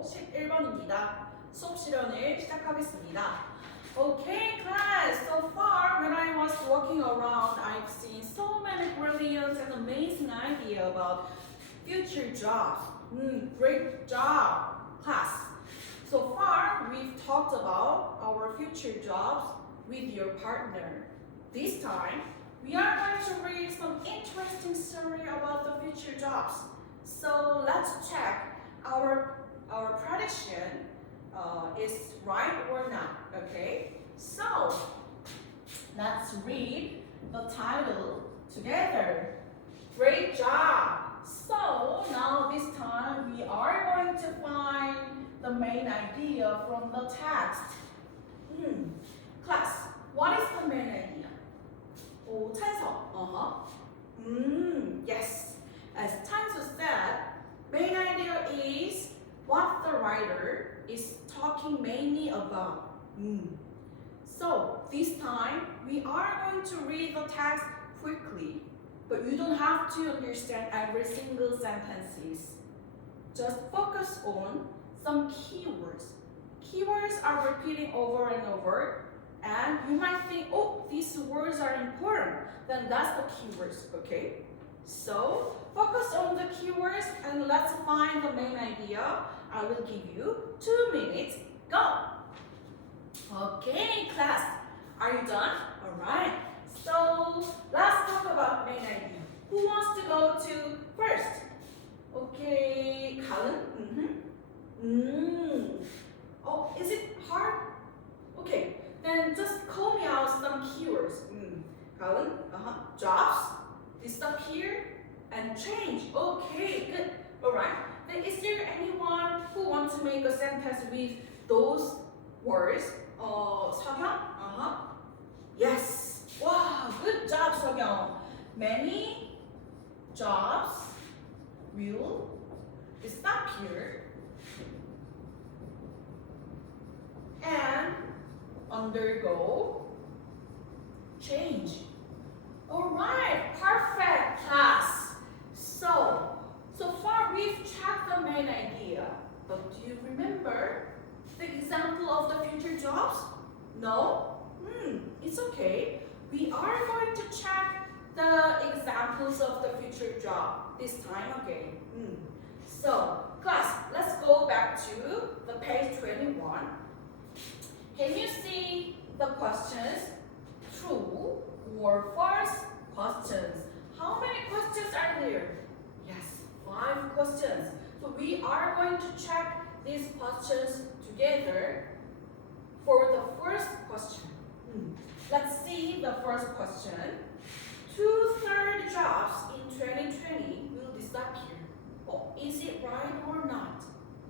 문제로 11번입니다. 수업 실연을 시작하겠습니다. Okay, class. So far, when I was walking around, I've seen so many brilliant and amazing ideas about future jobs. Great job, class. So far, we've talked about our future jobs with your partner. This time, we are going to read some interesting story about the future jobs. So let's check our prediction is right or not. Okay. So let's read the title together. Great job. So now this time we are going to find the main idea from the text. Class, what is the main idea? 오, 찬서. Yes. As Tansu said, main idea is what the writer is talking mainly about. So this time we are going to read the text quickly, but you don't have to understand every single sentences. Just focus on some keywords. Keywords are repeating over and over, and you might think, oh, these words are important. Then that's the keywords, okay? So focus on the keywords and let's find the main idea. I will give you 2 minutes. Go! Okay, class. Are you done? Alright. So let's talk about main idea. Who wants to go to first? Okay, Colin? Oh, is it hard? Okay, then just call me out some keywords. Colin? Jobs, disappear, and change. Okay, good. Alright. Then is there anyone who wants to make a sentence with those words? 석영? Yes. Wow, good job, 석영. Many jobs will disappear and undergo change. Alright, perfect, class. So far we've checked the main idea, but do you remember the example of the future jobs? No? It's okay. We are going to check the examples of the future job this time again. So, class, let's go back to the page 21. Can you see the questions? True or false questions? How many questions are there? Yes, 5 questions. So we are going to check these questions together for the first question. Let's see the first question. 2/3 jobs in 2020 will disappear. Oh, is it right or not?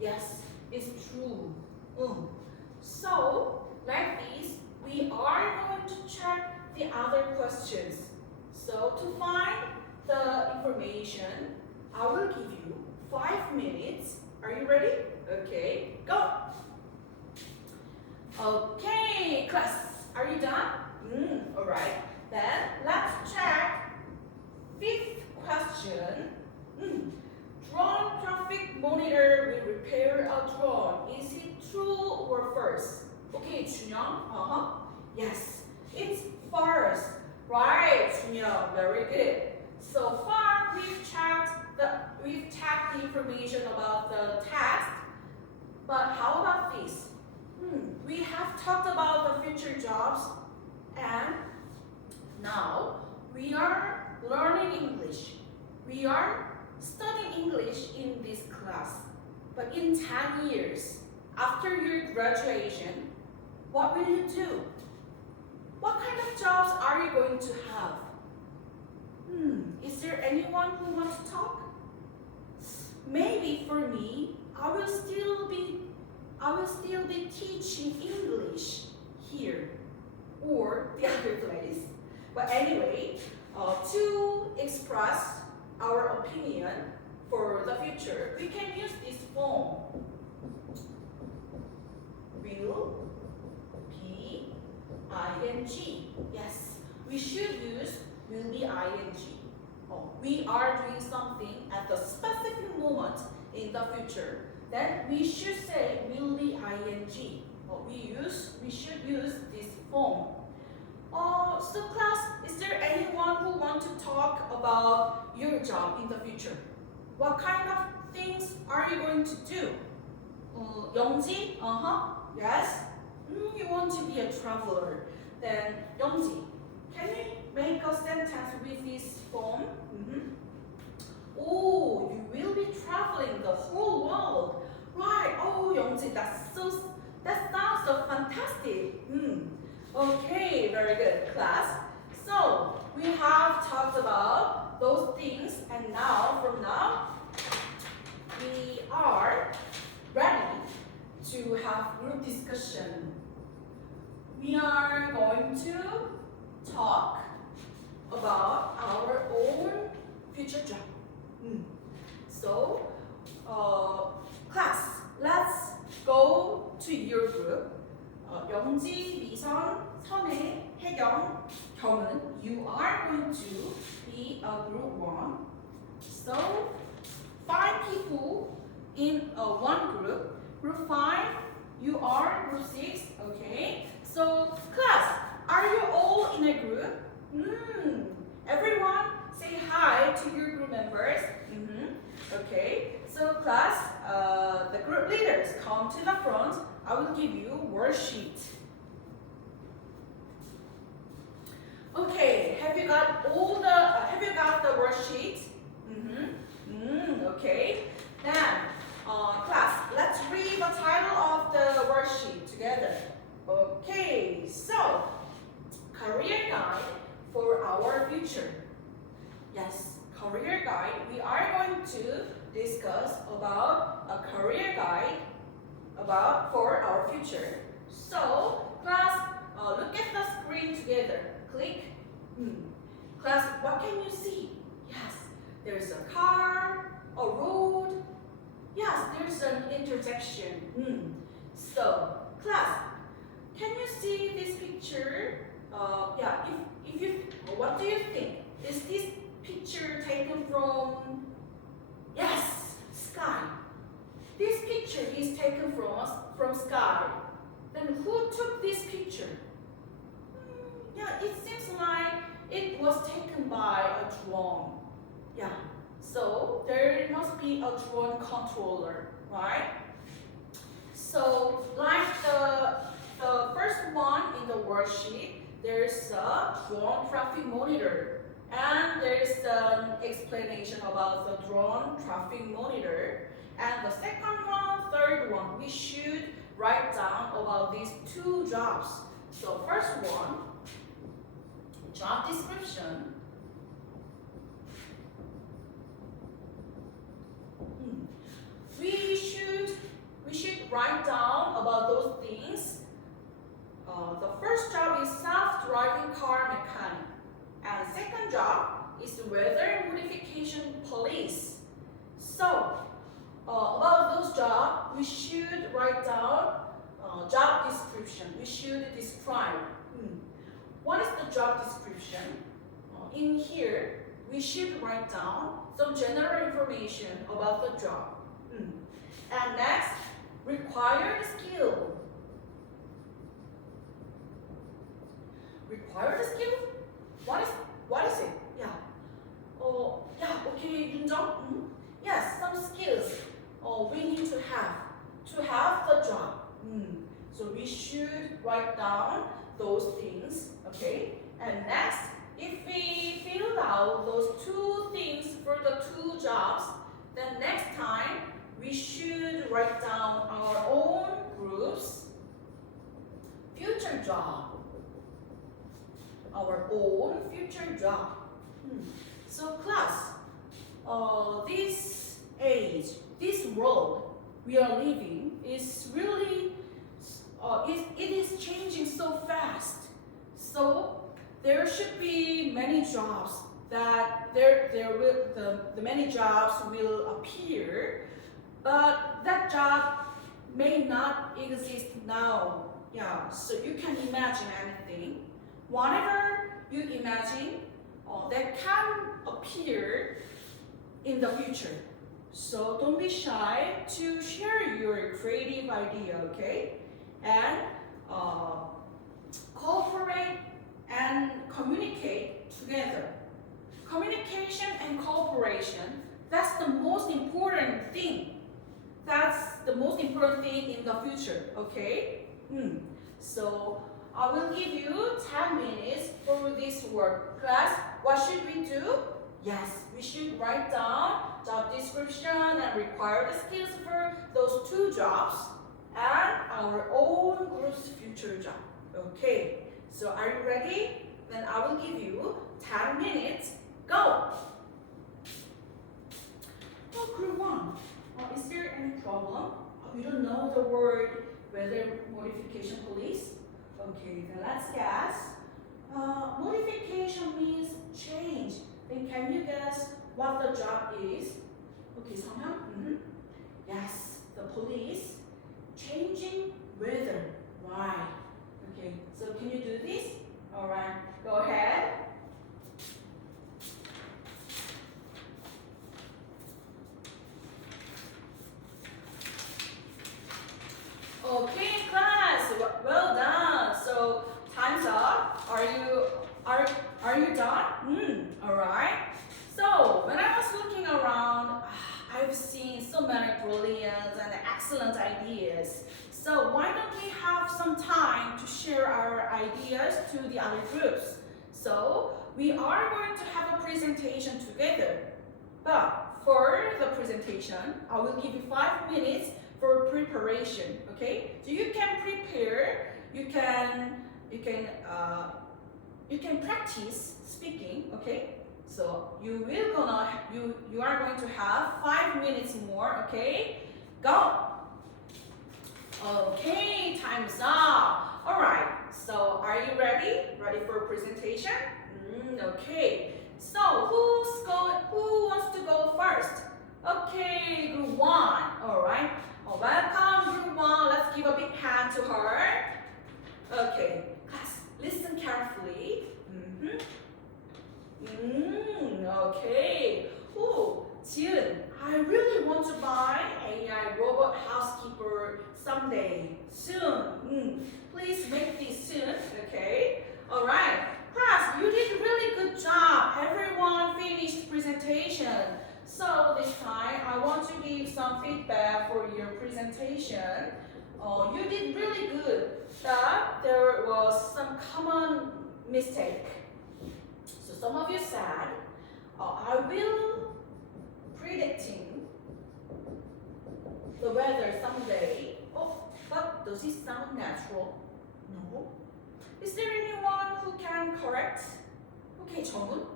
Yes, it's true. So, like this, we are going to check the other questions. So, to find the information, I will give you 5 minutes. Are you ready? Okay, go! Okay, class, are you done? Alright, then let's check 5th question. Drone traffic monitor will repair a drone. Is it true or false? Okay, 준영. Yes, it's false. Right, 준영, very good. So far, we've checked the information about the text. But how about this? We have talked about the future jobs, and now we are learning English. We are studying English in this class. But in 10 years, after your graduation, what will you do? What kind of jobs are you going to have? Is there anyone who wants to talk? Maybe for me, I will still be teaching English here or the other place. But anyway, to express our opinion for the future, we can use this form. Will be ing. Yes, we should use will be ing. We are doing something at the specific moment in the future. then we should say will be ing. But we should use this form. So class, is there anyone who want to talk about your job in the future? What kind of things are you going to do? Youngji? Yes. You want to be a traveler. Then Youngji, can you make a sentence with this form? Oh, you will be traveling the whole world. Right. Oh, Youngji, that sounds so fantastic. Okay, very good, class. So we have talked about those things, and from now, we are ready to have group discussion. We are going to talk about our own future job. So, class, let's go to your group. 영지, 미선, 선혜, 혜경, 경은, you are going to be a group 1. So, 5 people in one group. Group 5, you are group 6, okay? So, class, are you all in a group? Everyone say hi to your group members. Okay, so class, the group leaders come to the front. I will give you a worksheet. Okay, have you got the worksheet? Okay. Then, class, let's read the title of the worksheet together. Okay, so career guide for our future. Yes, career guide. We are going to discuss about a career guide for our future. So, class, look at the screen together. Click. Class, what can you see? Yes, there's a car, a road. Yes, there's an intersection. So, class, can you see this picture? If you, what do you think? Is this picture taken from? Yes, sky. This picture is taken from sky. Then who took this picture? It seems like it was taken by a drone. Yeah, so there must be a drone controller, right? So like the first one in the worksheet, there's a drone traffic monitor. And there's an explanation about the drone traffic monitor. And the second one, third one, we should write down about these 2 jobs. So first one, job description. We should write down about those things. The first job is self-driving car mechanic. And second job is weather modification police. So, about those jobs, we should write down job description. We should describe. What is the job description? In here, we should write down some general information about the job. And next, required skill. Required skill? What is it? Okay, Yunjong. Yes, some skills we need to have the job. So we should write down those things, okay? And next, if we fill out those 2 things for the 2 jobs, then next time we should write down our own group's future job. Our own future job. So class, this age, this world we are living is really, it is changing so fast. So there should be many jobs that the many jobs will appear, but that job may not exist now. So you can imagine anything. Whatever you imagine that can appear in the future. So don't be shy to share your creative idea, okay? And cooperate and communicate together. Communication and cooperation, that's the most important thing. That's the most important thing in the future, okay? So I will give you 10 minutes for this work. Class, what should we do? Yes, we should write down job description and required skills for those two jobs and our own group's future job. Okay, so are you ready? Then I will give you 10 minutes. Go! Oh, group 1. Is there any problem? You don't know the word weather modification police? Okay, then let's guess. Modification means change. Then can you guess what the job is? Okay, Sanghyun? Yes, the police. Changing weather. Right. Okay, so can you do this? Alright, go ahead. Okay, class. Well done. So time's up. Are you done? All right. So when I was looking around, I've seen so many brilliant and excellent ideas. So why don't we have some time to share our ideas to the other groups? So we are going to have a presentation together. But for the presentation, I will give you 5 minutes for preparation. Okay? So you can prepare. You can practice speaking. Okay? So you are going to have 5 minutes more. Okay? Go. Okay, time's up. All right. So are you ready? Ready for presentation? Okay. So who wants to go first? Okay, group 1. All right. Welcome, group 1. Let's give a big hand to her. Okay, class, listen carefully. Okay. Ooh, Jiun, I really want to buy AI robot housekeeper someday, soon. Please make this soon, okay? All right. Class, you did a really good job. Everyone finished presentation. So this time, I want to give some feedback for your presentation. You did really good, but there was some common mistake. So some of you said, I will predicting the weather someday. Oh, but does it sound natural? No. Is there anyone who can correct? Okay, Jongwon.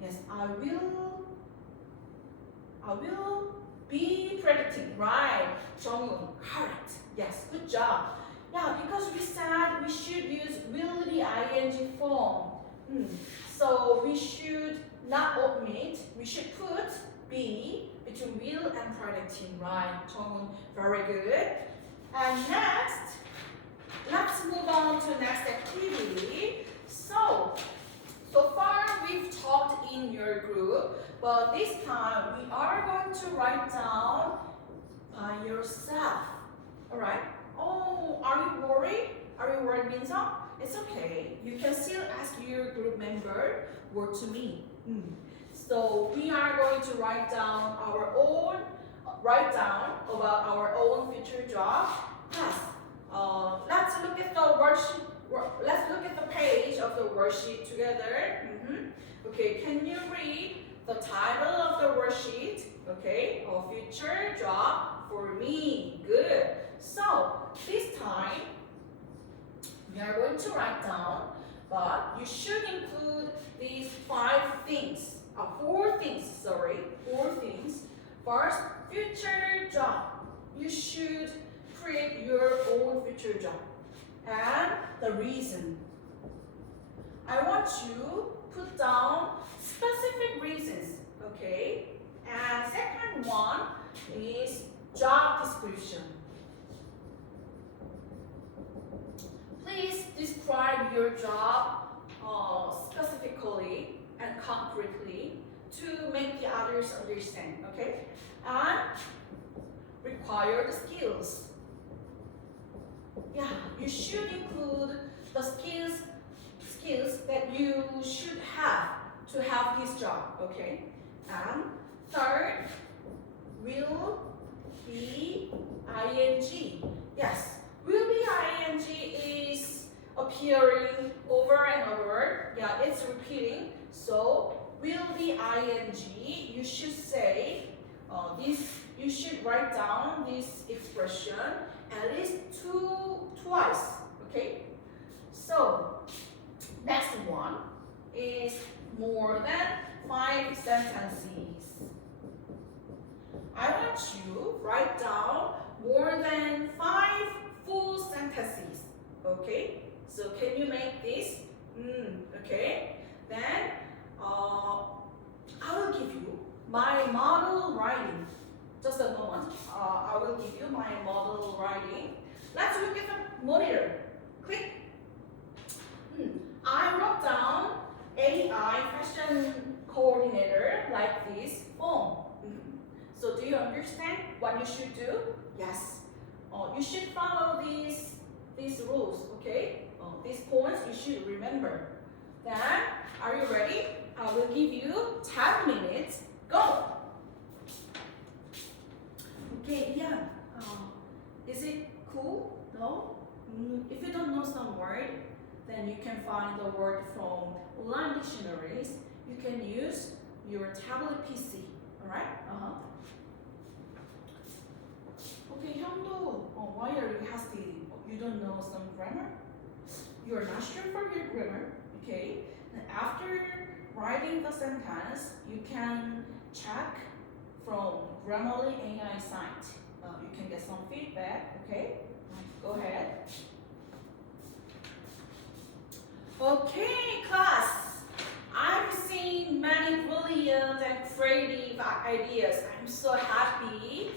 Yes, I will be predicting. Right, Jongwon. Correct. Yes, good job. Yeah, because we said we should use will be ing form. So we should not omit. We should put be between will and predicting. Right, Jongwon. Very good. And next, let's move on to next activity. So far we've talked in your group, but this time we are going to write down by yourself. Alright? Oh, are you worried? Are you worried, Minseong? It's okay. You can still ask your group member or to me. So we are going to write down about our own future job. Yes. Let's look at the worksheet. Let's look at the page of the worksheet together. Okay, can you read the title of the worksheet? Okay, a future job for me. Good. So this time we are going to write down, but you should include these 4 things. First, future job. You should create your own future job. And the reason. I want you to put down specific reasons, okay? And second one is job description. Please describe your job specifically and concretely to make the others understand, okay? and required skills. Yeah, you should include the skills that you should have to have this job, okay? And third, will be ing. Yes, will be ing is appearing over and over. Yeah, it's repeating. So will be ing. You should say this. You should write down this expression at least twice. Okay. So next one is more than 5 sentences. I want you to write down more than 5 full sentences. Okay? So can you make this? Okay. Then I will give you my model writing. Just a moment. I will give you my model writing. Let's look at the monitor. Click. I wrote down AI fashion coordinator like this form. So do you understand what you should do? Yes. You should follow these rules, okay? These points you should remember. Then, are you ready? I will give you 10 minutes. Go! Okay, yeah. Is it cool? No? If you don't know some word, then you can find the word from online dictionaries. You can use your tablet PC. Alright? Okay, Hyundoo, why are you hesitating? You don't know some grammar? You're not sure for your grammar, okay? And after writing the sentence, you can check from Grammarly AI site. You can get some feedback, okay? Go ahead. Okay, class. I've seen many brilliant and creative ideas. I'm so happy.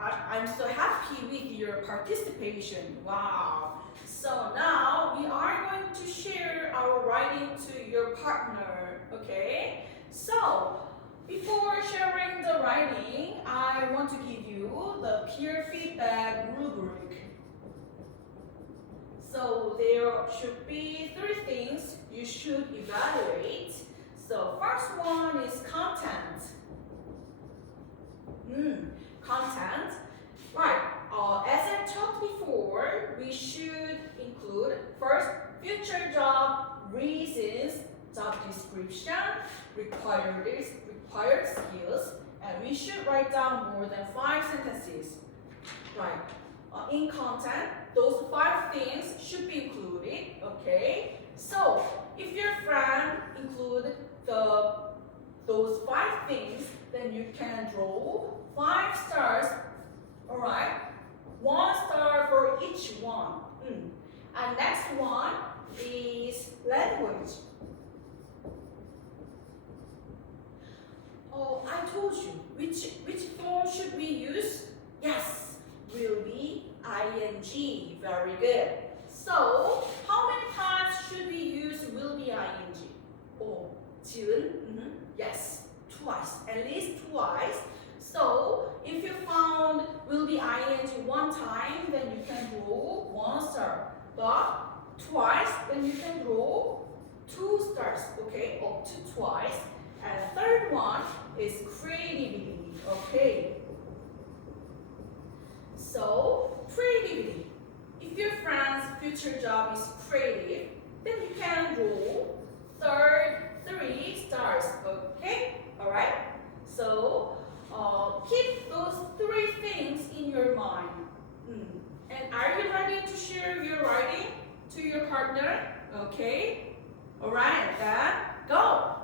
I'm so happy with your participation. Wow. So now we are going to share our writing to your partner. Okay. So before sharing the writing, I want to give you the peer feedback rubric. So there should be 3 things you should evaluate. So first one is content. Content. Right. As I talked before, we should include first future job, reasons, job description, required skills, and we should write down more than 5 sentences. Right. In content, those 5 things should be included. Okay. So if your friend include those 5 things, then you can draw 5 stars. All right. 1 star for each one. And next one is language. Oh, I told you which form should we use? Yes, will be ing. Very good. So how many times should we use will be ing? Oh, 지은? Yes, twice, at least twice. So if you found will be ing 1 time, then you can draw 1 star. But twice, then you can draw 2 stars. Okay, up to twice. And third one is creativity. Okay. So creativity. If your friend's future job is creative, then you can draw 3 stars. Okay. All right. So keep those 3 things in your mind. And are you ready to share your writing to your partner? Okay. All right. Then go.